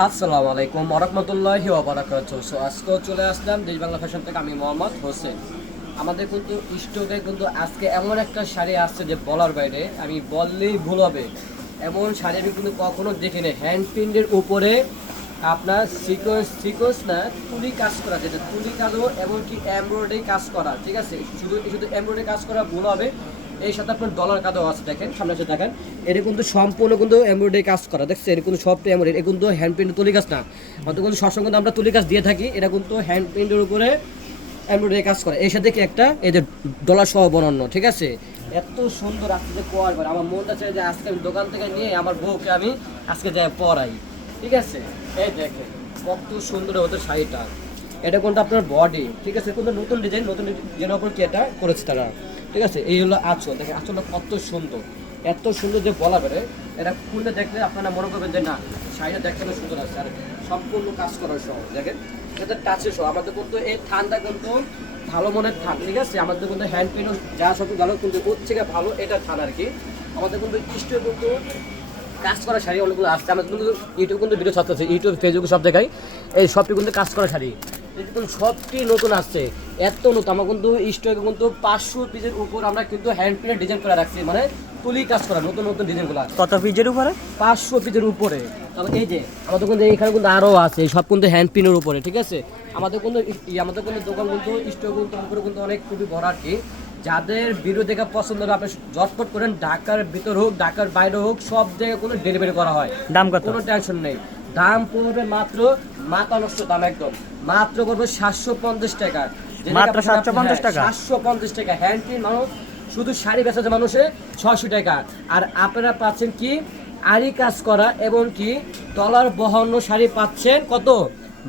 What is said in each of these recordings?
আসসালামু আলাইকুম ওয়া রাহমাতুল্লাহি ওয়া বারাকাতুহু। সো আজকে চলে আসলাম দেশ বাংলা ফ্যাশন থেকে, আমি মোহাম্মদ হোসেন। আমাদের কিন্তু স্টকে কিন্তু আজকে এমন একটা শাড়ি আসছে যে বলার বাইরে, আমি বললেই ভুল হবে। এমন শাড়ি আমি কিন্তু কখনো দেখিনি। হ্যান্ড প্রিন্টের উপরে আপনার সিকোয়েন্স না, তুলি কাজ করা, যেটা তুলি কাজও এমনকি এমব্রয়ডারি কাজ করা, ঠিক আছে। শুধু শুধু এমব্রয়ডারি কাজ করা ভুল হবে। এই সাথে আপনার ডলার কাজও আছে, দেখেন সামনে এসে দেখেন। এটা কিন্তু সম্পূর্ণ কিন্তু এমব্রয়ডারি কাজ করা, দেখছেন। এটা কিন্তু সব এমব্রয়ডারি, এটা কিন্তু হ্যান্ড প্রিন্টের তুলি কাজ না। আমাদের কিন্তু সবসময় কিন্তু আমরা তুলি কাজ দিয়ে থাকি, এটা কিন্তু হ্যান্ড প্রিন্টের উপরে এমব্রয়ডারি কাজ করে। এর সাথে কি একটা এই যে ডলার সহ বনানো, ঠিক আছে। এত সুন্দর আসছে যে কোয়ার, আমার মনটা চাই যে আজকে আমি দোকান থেকে নিয়ে আমার বউকে আমি আজকে যাই পরাই, ঠিক আছে। এই দেখেন কত সুন্দর হতো শাড়িটা। এটা কিন্তু আপনার বডি, ঠিক আছে, কিন্তু নতুন ডিজাইনের উপর কি এটা করেছে তারা, ঠিক আছে। এই হলো আঁচল, দেখেন আঁচলটা কত সুন্দর, এত সুন্দর যে বলা বেড়ে। এটা খুলে দেখলে আপনারা মনে করবেন যে না, শাড়িটা দেখতে সুন্দর আছে। আর সম্পূর্ণ কাজ করার সহ দেখেন, এটা টাচে সহ। আমাদের কিন্তু এই ঠান্ডা কিন্তু ভালো মনের থান, ঠিক আছে। আমাদের কিন্তু হ্যান্ড পেনও যা সব ভালো, কিন্তু ওর থেকে ভালো এটা থান আর কি। আমাদের কিন্তু স্টোর কিন্তু কাজ করা শাড়ি অনেকগুলো আসছে। আমাদের কিন্তু ইউটিউব কিন্তু ভিডিও ছাড়তেছে, ইউটিউব ফেসবুক সব জায়গায় এই সবটি কিন্তু কাজ করা শাড়ি, কিন্তু সবটি নতুন আসছে। এত নতুন আমার কিন্তু স্টকে কিন্তু 500 পিসের উপর আমরা কিন্তু হ্যান্ড প্রিন্টের ডিজাইন করে রাখছি, মানে তুলি কাজ করা নতুন নতুন ডিজাইনগুলো। কত পিজের উপরে? 500 পিসের উপরে। তবে এই যে আমাদের কিন্তু এখানে কিন্তু আরও আছে, সব কিন্তু হ্যান্ড প্রিন্টের উপরে, ঠিক আছে। আমাদের কিন্তু দোকান কিন্তু স্টক কিন্তু উপরে কিন্তু অনেক খুবই ভরা আর কি। যাদের ভিডিও দেখা পছন্দ হবে আপনি ঝটপট করেন, ঢাকার ভিতর হোক ঢাকার বাইরে হোক সব জায়গায় কোনো ডেলিভারি করা হয়। দাম কত? কোনো টেনশন নেই। দাম পড়বে মাত্র মাথা নষ্ট দাম, একদম মাত্র করবে 750 টাকা। মাত্র 750 টাকা? 750 টাকা। হ্যান্ড প্রিন্ট মানুষ শুধু শাড়ি বেচাতে মানুষে 600 টাকা। আর আপনারা পাচ্ছেন কি আরি কাজ করা এবং কি ডলার বহানো শাড়ি পাচ্ছেন কত?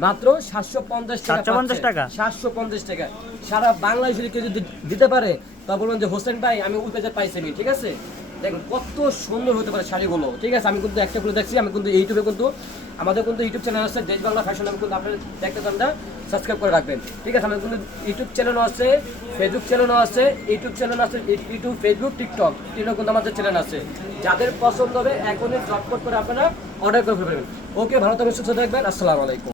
মাত্র 750 টাকা। 750 টাকা? 750 টাকা। সারা বাংলাদেশ যদি কেউ যদি দিতে পারে তা বলবেন যে হোসেন ভাই আমি উঠে পাইছি, ঠিক আছে। দেখুন কত সুন্দর হতে পারে শাড়িগুলো, ঠিক আছে। আমি কিন্তু একটা করে দেখছি। আমি কিন্তু ইউটিউবে কিন্তু আমাদের কিন্তু ইউটিউব চ্যানেল আছে দেশ বাংলা ফ্যাশন, আমি কিন্তু আপনার দেখতে চান না, সাবস্ক্রাইব করে রাখবেন, ঠিক আছে। আমাদের কিন্তু ইউটিউব চ্যানেলও আছে, ফেসবুক চ্যানেলও আছে। ইউটিউব ফেসবুক টিকটক তিনও কিন্তু আমাদের চ্যানেল আছে। যাদের পছন্দ হবে এখনই ঝটপট করে আপনারা অর্ডার করে ফেলবেন। ওকে, ভালো থাকবেন, সুস্থ থাকবেন, আসসালামু আলাইকুম।